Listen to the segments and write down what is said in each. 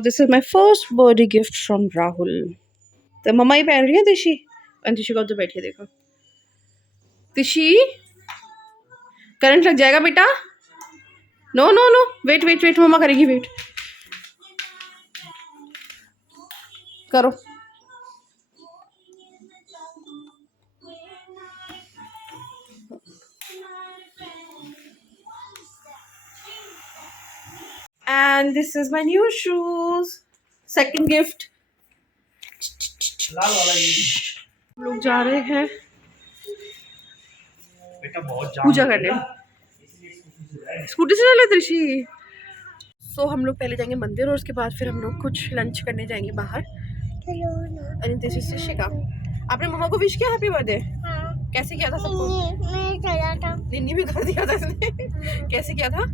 this is my first birthday gift from Rahul. तो मम्मा ही पहन रही है तिशी, और तिशी को तो बैठिए देखो। तिशी करंट लग जाएगा बेटा। No no no, wait wait wait, mama करेगी, वेट करो। And this is my new shoes. Second gift. लोग जा रहे हैं पूजा करने। स्कूटी से चले त्रिशी। सो हम लोग पहले जाएंगे मंदिर और उसके बाद फिर हम लोग कुछ लंच करने जाएंगे बाहर। And this is Trishika. आपने मम्मा को विश किया हैप्पी बर्थडे? कैसे किया था सबको? निन्नी भी कर दिया था इसने। कैसे किया था?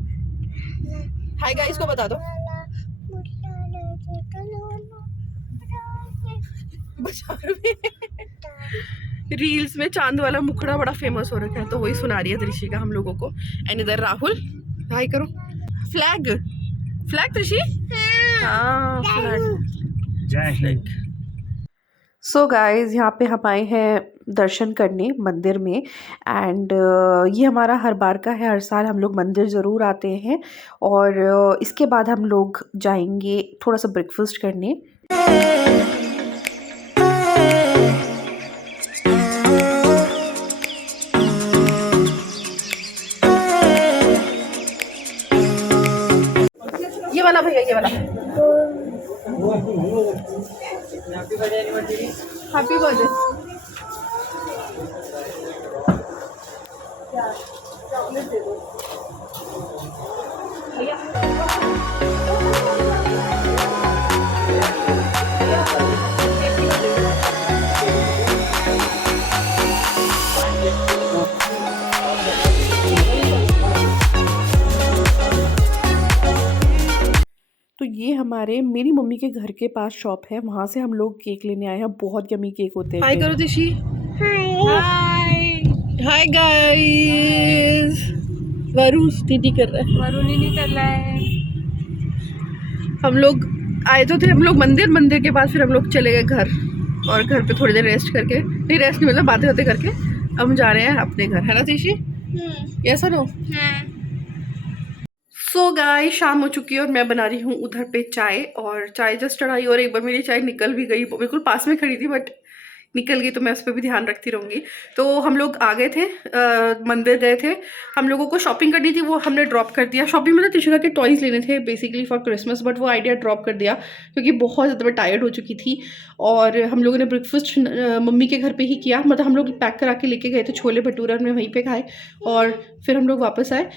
हाय गाइस को बता दो। बाजार में रील्स में चांद वाला मुखड़ा बड़ा फेमस हो रखा है, तो वही सुना रही है त्रिशिका हम लोगों को। एंड इधर राहुल, हाय करो। फ्लैग फ्लैग त्रिशी, हाँ फ्लैग। जय हिंद। सो गाइज, यहाँ पे हम आए हैं दर्शन करने मंदिर में। एंड ये हमारा हर बार का है, हर साल हम लोग मंदिर ज़रूर आते हैं। और इसके बाद हम लोग जाएंगे थोड़ा सा ब्रेकफास्ट करने। ये वाला भैया, ये वाला हैप्पी बर्थडे। चॉकलेट दे दो भैया। तो ये हमारे मेरी मम्मी के घर के पास शॉप है, वहाँ से हम लोग केक लेने आए हैं। बहुत यमी केक होते हैं। हाय करो दिशी। हाय हाय गाइस। वरुण दीदी कर रहा है, वरुण नहीं कर रहा है। हम लोग आए तो थे हम लोग मंदिर के बाद फिर हम लोग चले गए घर, और घर पे थोड़ी देर रेस्ट करके, नहीं रेस्ट नहीं मतलब बातें बातें करके अब हम जा रहे हैं अपने घर, है ना दिशी? ऐसा नो। सो गाइस, शाम हो चुकी है और मैं बना रही हूँ उधर पे चाय, और चाय जस्ट चढ़ाई और एक बार मेरी चाय निकल भी गई। बिल्कुल पास में खड़ी थी बट निकल गई, तो मैं उस पर भी ध्यान रखती रहूँगी। तो हम लोग आ गए थे, मंदिर गए थे। हम लोगों को शॉपिंग करनी थी, वो हमने ड्रॉप कर दिया। शॉपिंग मतलब त्रिशिका के टॉयज़ लेने थे बेसिकली फॉर क्रिसमस, बट वो आइडिया ड्रॉप कर दिया क्योंकि बहुत ज़्यादा मैं टायर्ड हो चुकी थी। और हम लोगों ने ब्रेकफास्ट मम्मी के घर पे ही किया, मतलब हम लोग पैक करा के लेके गए थे छोले भटूरे, हमने वहीं पे खाए और फिर हम लोग वापस आए।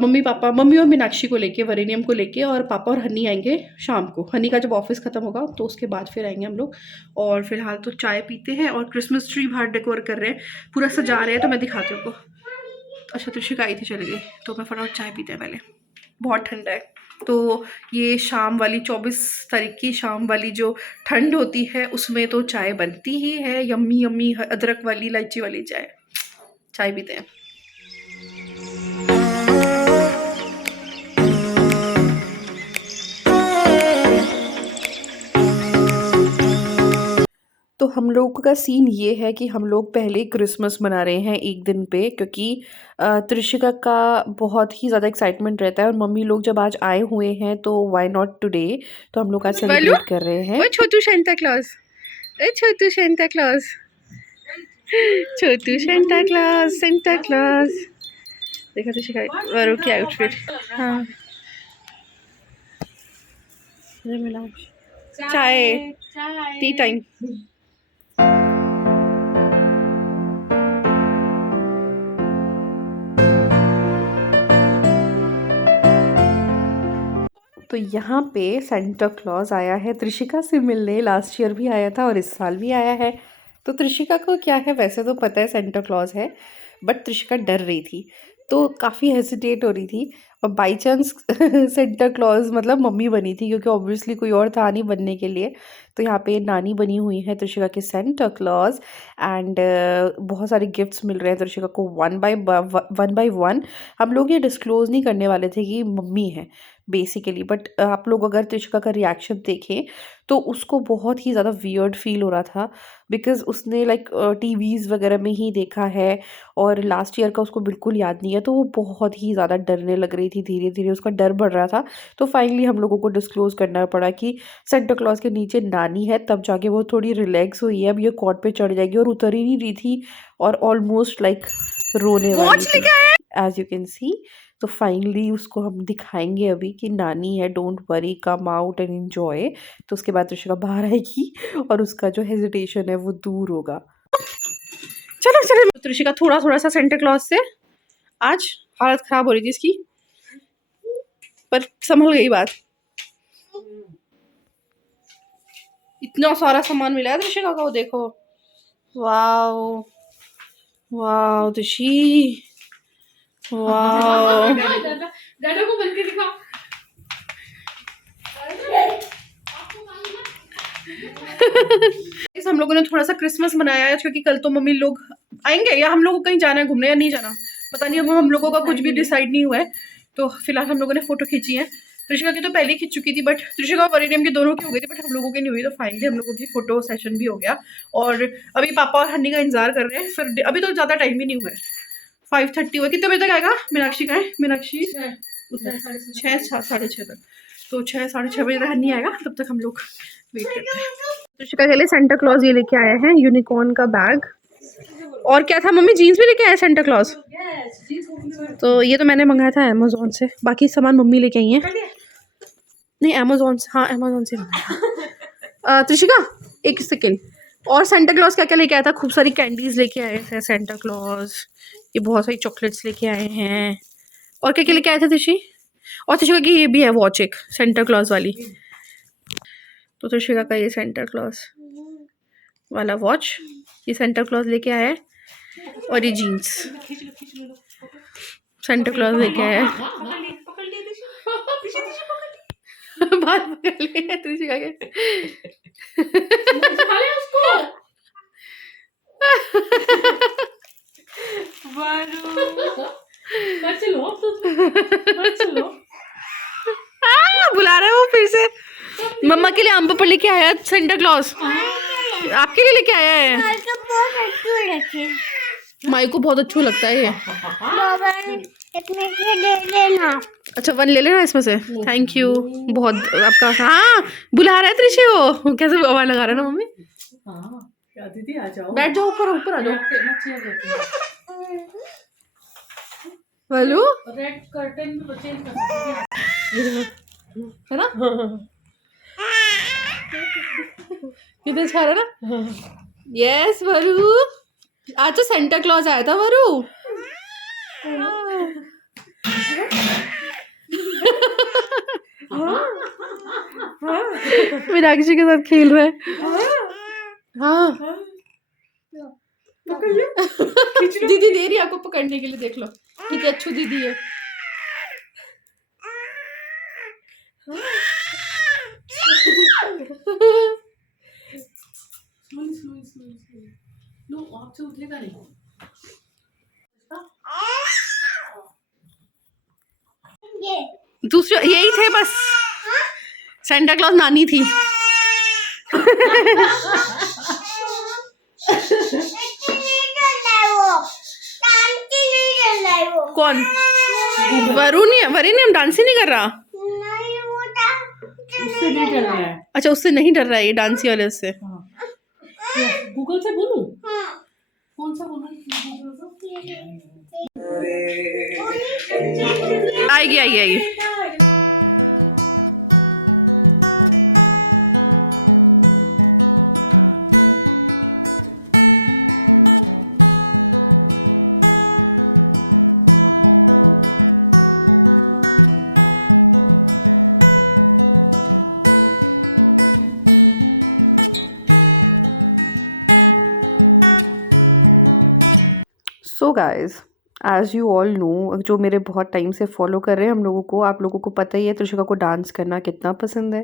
मम्मी और मीनाक्षी को लेके, वरेनियम को लेके, और पापा और हनी आएंगे शाम को। हनी का जब ऑफिस ख़त्म होगा तो उसके बाद फिर आएंगे हम लोग। और फिलहाल तो चाय पीते हैं और क्रिसमस ट्री बाहर डेकोर कर रहे हैं, पूरा सजा रहे हैं, तो मैं दिखाती हूँ आपको। अच्छा त्रिशिका आई थी, चली गई, तो मैं फटाफट चाय पीते हैं पहले, बहुत ठंडा है। तो ये शाम वाली 24 तारीख की शाम वाली जो ठंड होती है उसमें तो चाय बनती ही है, यम्मी यम्मी अदरक वाली इलायची वाली चाय। चाय पीते हैं। तो हम लोगों का सीन ये है कि हम लोग पहले क्रिसमस मना रहे हैं एक दिन पे, क्योंकि त्रिशिका का बहुत ही ज़्यादा एक्साइटमेंट रहता है, और मम्मी लोग जब आज आए हुए हैं तो व्हाई नॉट टुडे, तो हम लोग आज सेलिब्रेट कर रहे हैं। छोटू सेंटा क्लॉज, छोटू सेंटा क्लॉज, छोटू सेंटा क्लॉज, सेंटा क्लॉज। देखा त्रिशिका और क्या आउटफिट। हाँ मिला चाय, टी टाइम। तो यहाँ पे सेंटा क्लॉज आया है त्रिशिका से मिलने। लास्ट ईयर भी आया था और इस साल भी आया है। तो त्रिशिका को क्या है, वैसे तो पता है सेंटा क्लॉज है, बट त्रिशिका डर रही थी, तो काफ़ी हेजिटेट हो रही थी। और बाई चांस सेंटा क्लॉज मतलब मम्मी बनी थी, क्योंकि ऑब्वियसली कोई और था नहीं बनने के लिए। तो यहाँ पे नानी बनी हुई है त्रिशिका के सेंटा क्लॉज एंड बहुत सारे गिफ्ट्स मिल रहे हैं त्रिशिका को वन बाय वन। हम लोग ये डिस्क्लोज़ नहीं करने वाले थे कि मम्मी है बेसिकली, बट आप लोग अगर त्रिशिका का रिएक्शन देखें तो उसको बहुत ही ज़्यादा वियर्ड फील हो रहा था बिकॉज़ उसने लाइक टीवीज़ वगैरह में ही देखा है और लास्ट ईयर का उसको बिल्कुल याद नहीं है, तो वो बहुत ही ज़्यादा डरने लग रही थी, धीरे धीरे उसका डर बढ़ रहा था। तो फाइनली हम लोगों को डिस्क्लोज़ करना पड़ा कि सेंटा क्लॉज के नीचे नानी है, तब जाके वो थोड़ी रिलैक्स हुई है। अब ये कॉट पे चढ़ जाएगी और उतर ही नहीं रही थी और ऑलमोस्ट लाइक रोने वाली थी एज यू कैन सी। तो फाइनली उसको हम दिखाएंगे अभी कि नानी है, don't worry, come out and enjoy. तो उसके बाद ऋषिका बाहर आएगी और उसका जो हेजिटेशन है वो दूर होगा। चलो चलो, तो ऋषिका थोड़ा थोड़ा सा सेंटा क्लॉज से आज हालत खराब हो रही थी इसकी, पर संभल गई बात। इतना सारा सामान मिला है ऋषिका को, देखो। वाओ वाओ ऋषि, वाओ। डैडा को बन के दिखाओ। हम लोगों ने थोड़ा सा क्रिसमस मनाया है क्योंकि कल तो मम्मी लोग आएंगे, या हम लोगों को कहीं जाना है घूमने या नहीं जाना पता नहीं, अब हम लोगों का कुछ भी डिसाइड नहीं हुआ है। तो फिलहाल हम लोगों ने फोटो खींची है। त्रिशिका की तो पहले ही खींच चुकी थी, बट त्रिशिका और वरीनियम की दोनों की हो गई थी, बट हम लोगों की नहीं हुई। तो फाइनली हम लोगों की फोटो सेशन भी हो गया और अभी पापा और हन्नी का इंतजार कर रहे हैं। फिर अभी तो ज़्यादा टाइम भी नहीं हुआ है, 5:30 हुआ। कितने बजे तक आएगा मीनाक्षी का है? मीनाक्षी 6-6:30 तक। तो 6-6:30 बजे तक हन्नी आएगा, तब तक हम लोग वेट करते हैं। त्रिशिका के लिए सेंटा क्लॉज ये लेके आया है यूनिकॉर्न का बैग। और क्या था मम्मी? जीन्स भी लेके आया सेंटा क्लॉज। तो ये तो मैंने मंगाया था अमेजोन से, बाकी सामान मम्मी लेके आई है। नहीं अमेजोन से, हाँ अमेजोन से मंगाया। त्रिशिका एक सेकेंड, और सेंटा क्लॉज क्या क्या लेके आया था? खूब सारी कैंडीज लेके आए थे सेंटा क्लॉज, ये बहुत सारी चॉकलेट्स लेके आए हैं। और क्या क्या लेके आए थे त्रिशी? और त्रिशिका की ये भी है वॉच एक सेंटा क्लॉज वाली। तो त्रिशिका का ये सेंटा क्लॉज वाला वॉच ये सेंटा क्लॉज लेके आया है, और ये जीन्स सेंटा क्लॉज लेके आया है। बाल पकड़ लिए त्रिशिका के। बुला रहा है वो फिर से। मम्मा के लिए आम पापड़ लेके आया सेंटा क्लॉज, आपके लिए लेके आया है। माई को बहुत अच्छा लगता है ये। अच्छा 1 ले लेना इसमें से, थैंक यू बहुत आपका। हाँ बुला रहा है त्रिशी, वो कैसे आवाज लगा रहा है ना मम्मी। दीदी आ जाओ, बैठ जाओ, ऊपर ऊपर आ जाओ। हेलो, रेड कर्टन भी चेंज कर सकते है ना? कितना अच्छा रहा ना। यस वरू, आज तो सेंटा क्लॉज आया था वरू। मीनाक्षी के साथ खेल रहा है। हाँ दीदी दे रही है आपको पकड़ने के लिए, देख लो कितनी अच्छी दीदी है। नो आपसे उठेगा नहीं। दूसरे यही थे बस, सेंटा क्लॉज नानी थी। कौन? वरुण नहीं, वरुण हम डांस ही नहीं कर रहा। उससे नहीं डर रहा है। अच्छा उससे नहीं डर रहा है ये डांसी वाले से। गूगल से बोलूं? कौन सा बोलूं? आएगी आएगी आएगी। So guys as you all know, जो मेरे बहुत टाइम से फॉलो कर रहे हैं हम लोगों को, आप लोगों को पता ही है त्रिशिका को डांस करना कितना पसंद है।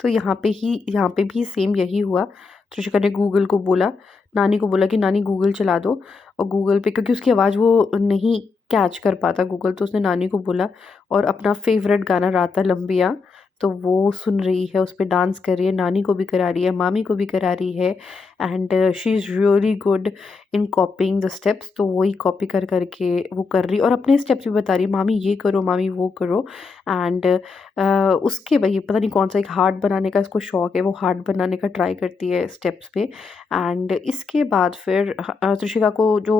तो यहाँ पे भी सेम यही हुआ। त्रिशिका ने गूगल को बोला, नानी को बोला कि नानी गूगल चला दो, और गूगल पे क्योंकि उसकी आवाज़ वो नहीं कैच कर पाता गूगल, तो उसने नानी को बोला और अपना फेवरेट गाना राता लंबिया, तो वो सुन रही है, उस पे डांस कर रही है, नानी को भी करा रही है, मामी को भी करा रही है। And she is really good in copying the steps, तो वही कॉपी कर करके वो कर रही और अपने स्टेप्स भी बता रही है, मामी ये करो, मामी वो करो। एंड उसके भाई पता नहीं कौन सा एक हार्ट बनाने का इसको शौक है, वो हार्ट बनाने का ट्राई करती है स्टेप्स पे। एंड इसके बाद फिर त्रिशिका को जो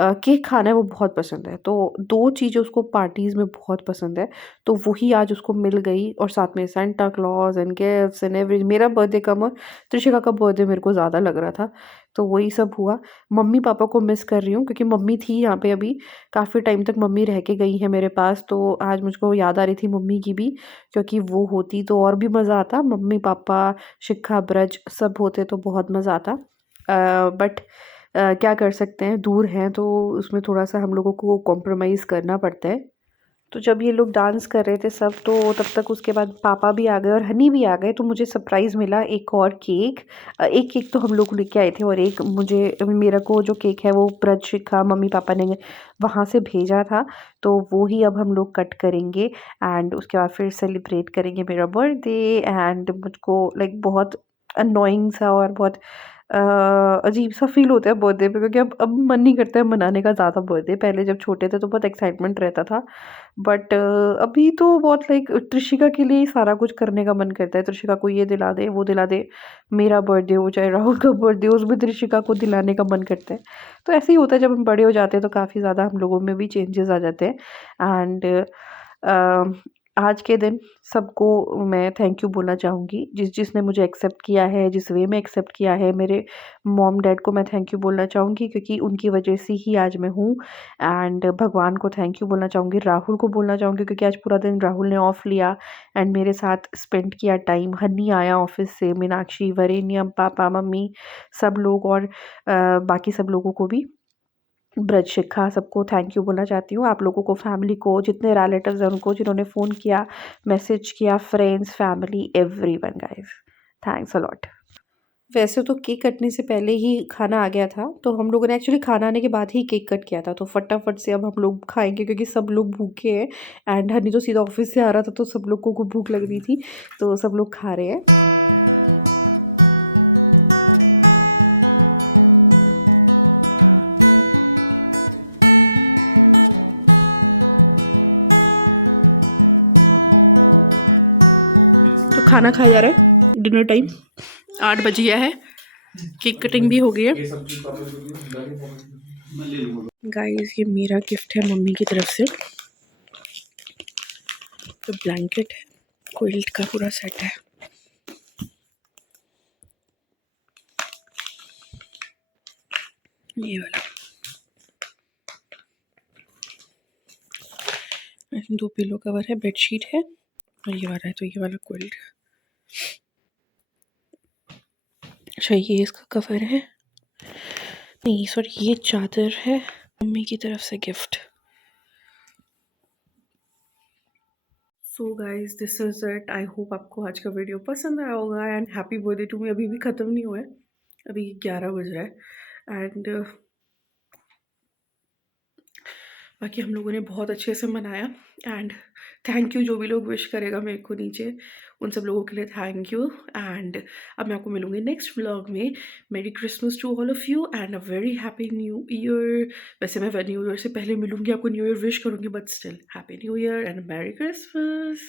केक खाना है वो बहुत पसंद है, तो 2 चीज़ें उसको पार्टीज़ में बहुत पसंद है, तो वही आज उसको मिल गई, और साथ में Santa Claus and gifts and every, मेरा बर्थडे कम और त्रिशिका का बर्थडे मेरे को ज़्यादा लग रहा था, तो वही सब हुआ। मम्मी पापा को मिस कर रही हूँ क्योंकि मम्मी थी यहाँ पे अभी, काफ़ी टाइम तक मम्मी रह के गई है मेरे पास, तो आज मुझको याद आ रही थी मम्मी की भी, क्योंकि वो होती तो और भी मज़ा आता, मम्मी पापा शिखा ब्रज सब होते तो बहुत मज़ा आता। बट क्या कर सकते हैं, दूर हैं तो उसमें थोड़ा-सा हम लोगों को कॉम्प्रोमाइज़ करना पड़ता है। तो जब ये लोग डांस कर रहे थे सब, तो तब तक उसके बाद पापा भी आ गए और हनी भी आ गए, तो मुझे सरप्राइज़ मिला एक और केक। एक केक तो हम लोग लेके आए थे और एक मुझे मेरे को जो केक है वो ब्रज शिखा मम्मी पापा ने वहाँ से भेजा था, तो वो ही अब हम लोग कट करेंगे एंड उसके बाद फिर सेलिब्रेट करेंगे मेरा बर्थडे। एंड मुझको लाइक बहुत अननोइंग सा और बहुत अजीब सा फ़ील होता है बर्थडे पे, क्योंकि अब मन नहीं करता है मनाने का ज़्यादा बर्थडे। पहले जब छोटे थे तो बहुत एक्साइटमेंट रहता था, बट अभी तो बहुत लाइक त्रिशिका के लिए ही सारा कुछ करने का मन करता है, त्रिशिका को ये दिला दे, वो दिला दे। मेरा बर्थडे हो चाहे राहुल का बर्थडे हो, उसमें त्रिशिका को दिलाने का मन करता है। तो ऐसे ही होता है, जब हम बड़े हो जाते हैं तो काफ़ी ज़्यादा हम लोगों में भी चेंजेस आ जाते हैं। एंड आज के दिन सबको मैं थैंक यू बोलना चाहूँगी, जिसने मुझे एक्सेप्ट किया है, जिस वे में एक्सेप्ट किया है। मेरे मॉम डैड को मैं थैंक यू बोलना चाहूँगी क्योंकि उनकी वजह से ही आज मैं हूँ। एंड भगवान को थैंक यू बोलना चाहूँगी, राहुल को बोलना चाहूँगी क्योंकि आज पूरा दिन राहुल ने ऑफ लिया एंड मेरे साथ स्पेंड किया टाइम। हनी आया ऑफिस से, मीनाक्षी, वरेण्यम, पापा, मम्मी, सब लोग, और बाकी सब लोगों को भी, ब्रज शिखा, सबको थैंक यू बोलना चाहती हूँ। आप लोगों को, फैमिली को, जितने रिलेटिव्स हैं उनको, जिन्होंने फ़ोन किया, मैसेज किया, friends, family, everyone guys, thanks a lot. वैसे तो केक कटने से पहले ही खाना आ गया था, तो हम लोगों ने एक्चुअली खाना आने के बाद ही केक कट किया था, तो फटाफट से अब हम लोग खाएंगे क्योंकि सब लोग भूखे हैं। एंड हनी तो सीधा ऑफिस से आ रहा था, तो सब लोगों को भूख लग रही थी, तो सब लोग खा रहे हैं। तो खाना खाया जा रहा है, डिनर टाइम 8 बज गया है, केक कटिंग भी हो गई है। गाइस ये मेरा गिफ्ट है मम्मी की तरफ से, तो ब्लैंकेट है, क्विल्ट का पूरा सेट है। ये वाला 2 पिलो कवर है, बेडशीट है, और ये वाला है, तो ये वाला क्विल्ट। अच्छा ये इसका कवर है, नहीं सॉरी ये चादर है, मम्मी की तरफ से gift. So guys this is it, I hope आपको आज का वीडियो पसंद आया होगा। And happy birthday to me अभी भी ख़त्म नहीं हुआ है, अभी 11 बज रहा है। एंड बाकी हम लोगों ने बहुत अच्छे से मनाया। एंड थैंक यू जो भी लोग विश करेगा मेरे को नीचे, उन सब लोगों के लिए थैंक यू। एंड अब मैं आपको मिलूंगी नेक्स्ट व्लॉग में। Merry Christmas to all of you and a very happy new year. वैसे मैं न्यू ईयर से पहले मिलूंगी, आपको न्यू ईयर विश करूंगी, but still happy new year and merry Christmas.